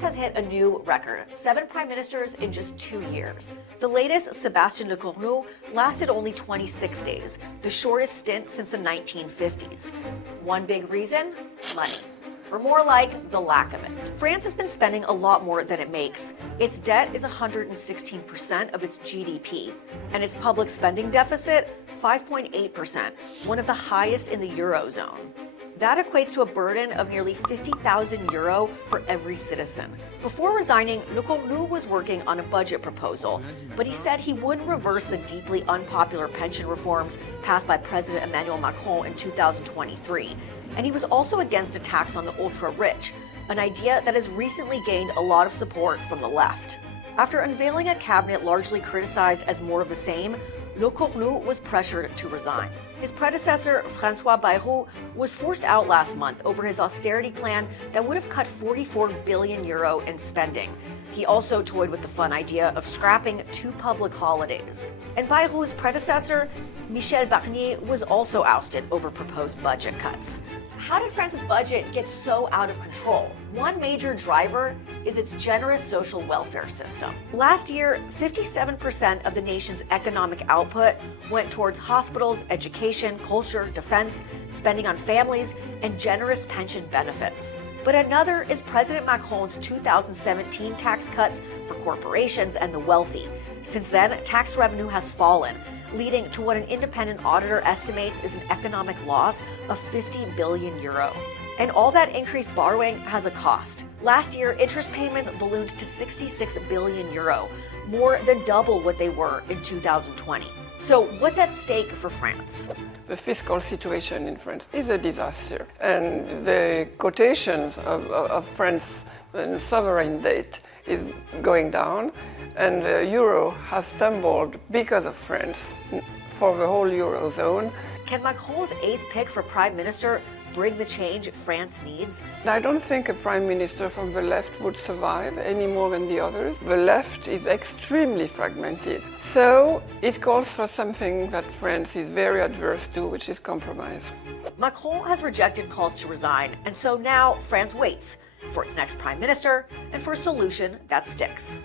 France has hit a new record, 7 prime ministers in just 2 years. The latest, Sébastien Lecornu, lasted only 26 days, the shortest stint since the 1950s. One big reason? Money. Or more like, the lack of it. France has been spending a lot more than it makes. Its debt is 116% of its GDP, and its public spending deficit, 5.8%, one of the highest in the Eurozone. That equates to a burden of nearly 50,000 euro for every citizen. Before resigning, Lecornu was working on a budget proposal, but he said he wouldn't reverse the deeply unpopular pension reforms passed by President Emmanuel Macron in 2023. And he was also against a tax on the ultra-rich, an idea that has recently gained a lot of support from the left. After unveiling a cabinet largely criticized as more of the same, Lecornu was pressured to resign. His predecessor, François Bayrou, was forced out last month over his austerity plan that would have cut 44 billion euro in spending. He also toyed with the fun idea of scrapping 2 public holidays. And Bayrou's predecessor, Michel Barnier, was also ousted over proposed budget cuts. How did France's budget get so out of control? One major driver is its generous social welfare system. Last year, 57% of the nation's economic output went towards hospitals, education, culture, defense, spending on families, and generous pension benefits. But another is President Macron's 2017 tax cuts for corporations and the wealthy. Since then, tax revenue has fallen, leading to what an independent auditor estimates is an economic loss of 50 billion euro. And all that increased borrowing has a cost. Last year, interest payments ballooned to 66 billion euro, more than double what they were in 2020. So what's at stake for France? The fiscal situation in France is a disaster, and the quotations of France's sovereign debt is going down, and the euro has stumbled because of France for the whole eurozone. Can Macron's 8th pick for prime minister bring the change France needs? I don't think a prime minister from the left would survive any more than the others. The left is extremely fragmented. So it calls for something that France is very adverse to, which is compromise. Macron has rejected calls to resign, and so now France waits for its next prime minister and for a solution that sticks.